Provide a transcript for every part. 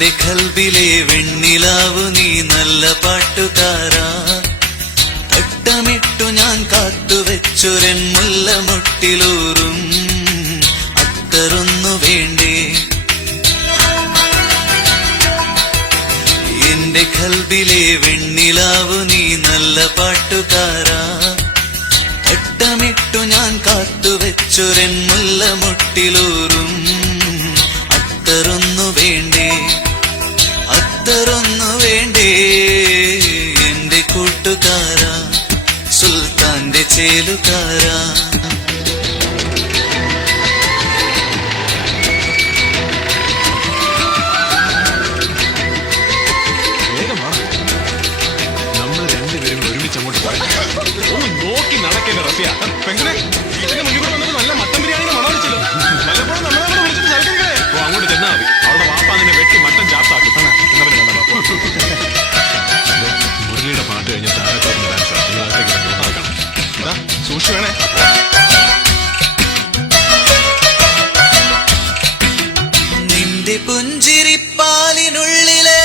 എന്റെ കൽബിലെ വെണ്ണിലാവു നീ നല്ല പാട്ടുകാരാ. തട്ടമിട്ടു ഞാൻ കാത്തുവെച്ചൊരൻ മുല്ലമൊട്ടിലൂറും അത്തറൊന്നു വേണ്ടേ. എന്റെ കൽബിലെ വെണ്ണിലാവു നീ നല്ല പാട്ടുകാരാ. തട്ടമിട്ടു ഞാൻ കാത്തുവെച്ചൊരൻ മുല്ലമൊട്ടിലൂറും അത്തറൊന്നു വേണ്ടേ, അത്തറൊന്നു വേണ്ടേ. എന്റെ കൂട്ടുകാരാ, സുൽത്താന്റെ ചേലുകാരാ. നമ്മൾ രണ്ടുപേരും ഒരുമിച്ച് അങ്ങോട്ട് നോക്കി നടക്കേണ്ട റഫിയ. പെങ്ങളെ വീട്ടിന്റെ മുന്നിൽ കൂടെ വന്നിട്ട് നല്ല മട്ടൻ ബിരിയാണിയുടെ മണം അടിച്ചല്ലോ. വല്ലപ്പോഴും നമ്മളെ കൂടെ വിളിച്ചിട്ട് സൽക്കരിക്കണേ. അങ്ങോട്ട് ചെന്നാൽ മതി. അവളുടെ വാപ്പ അതിനെ വെട്ടി മട്ടൻ ചാപ്പാക്കി. മുരളിയുടെ പാട്ട് കഴിഞ്ഞ താരത്തോടുന്ന ഡാൻസ് നിങ്ങൾ അകത്തേക്ക് നോക്കണം. സൂക്ഷിച്ചു വേണേ. നിന്റെ പുഞ്ചിരിപ്പാലിനുള്ളിലെ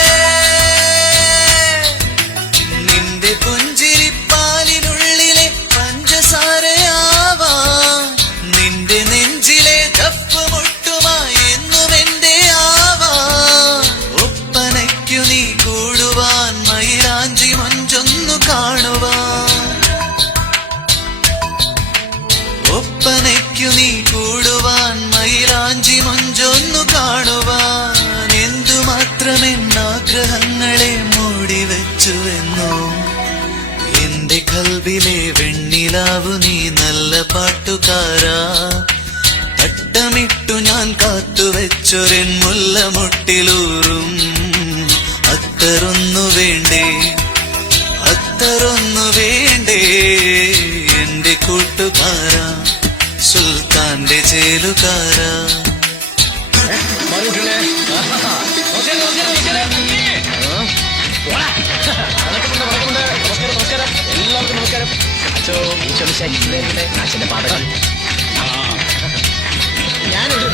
പഞ്ചസാരയാവാം. നിന്റെ നെഞ്ചിലെ തപ്പുമുട്ടുമായി എന്നും എന്റെ ആവാം. ഒപ്പനയ്ക്കു നീ കൂടുവാൻ മൈലാഞ്ചി മഞ്ചൊന്നു കാണുവാൻ. ഒപ്പനയ്ക്കു നീ കൂടുവാൻ മൈലാഞ്ചി മഞ്ചൊന്നു കാണുവാൻ. എന്തുമാത്രമെന്നാഗ്രഹങ്ങളെ മൂടിവെച്ചുവെന്നോ. എന്റെ കൽബിലെ വെണ്ണിലാവു നീ നല്ല പാട്ടുകാരാ. തട്ടമിട്ടു ഞാൻ കാത്തുവെച്ചൊരൻ മുല്ലമൊട്ടിലൂറും അത്തറൊന്നു വേണ്ടേ, അത്തറൊന്നു വേണ്ടേ. എന്റെ കൂട്ടുകാരാ, സുൽത്താന്റെ ചേലുകാരാ. എല്ലാവർക്കും നമസ്കാരം. അച്ഛോ അച്ഛന്റെ പാടകൾ ഞാനൊരു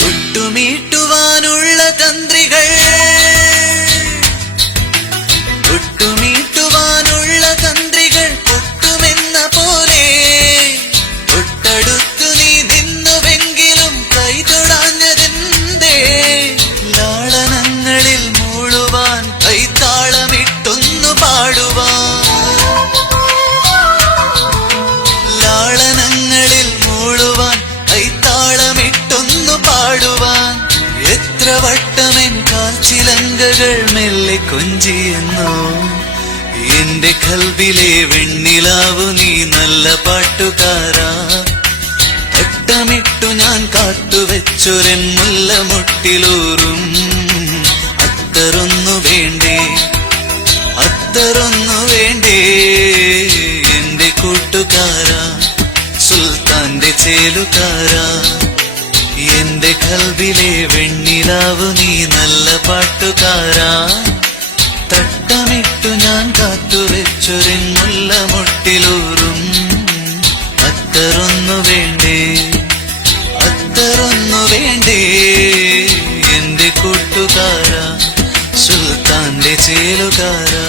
തൊട്ടുമീട്ടുവാനുള്ള തന്ത്രികൾ, തൊട്ടുമീട്ടുവാനുള്ള തന്ത്രികൾ പൊട്ടുമെന്ന പോലെ തൊട്ടടുത്തു നീ നിന്നുവെങ്കിലും കൈതൊടാഞ്ഞതെന്തേ. ലാളനങ്ങളിൽ മൂളുവാൻ കൈത്താളമിട്ടൊന്നു പാടുവാൻ. ലാളനങ്ങളിൽ മൂളുവാൻ കൈത്താളമിട്ടൊന്നു പാടുവാൻ. എത്ര വട്ടമെൻ കാൽച്ചിലങ്കകൾ മെല്ലെ കൊഞ്ചിയെന്നോ. എന്റെ കൽബിലെ വെണ്ണിലാവു നീ നല്ല പാട്ടുകാരാ. തട്ടമിട്ടു ഞാൻ കാത്തുവെച്ചൊരൻ മുല്ലമൊട്ടിലൂറും അത്തറൊന്നു വേണ്ടേ, അത്തറൊന്നു വേണ്ടേ. എന്റെ കൂട്ടുകാരാ, സുൽത്താന്റെ ചേലുകാരാ. എന്റെ കൽബിലെ വെണ്ണിലാവു നീ നല്ല പാട്ടുകാരാ. തട്ടമിട്ടു ഞാൻ കാത്തുവെച്ചൊരൻ മുല്ലമൊട്ടിലൂറും അത്തറൊന്നു വേണ്ടേ, അത്തറൊന്നു വേണ്ടേ. എന്റെ കൂട്ടുകാരാ, സുൽത്താന്റെ ചേലുകാരാ.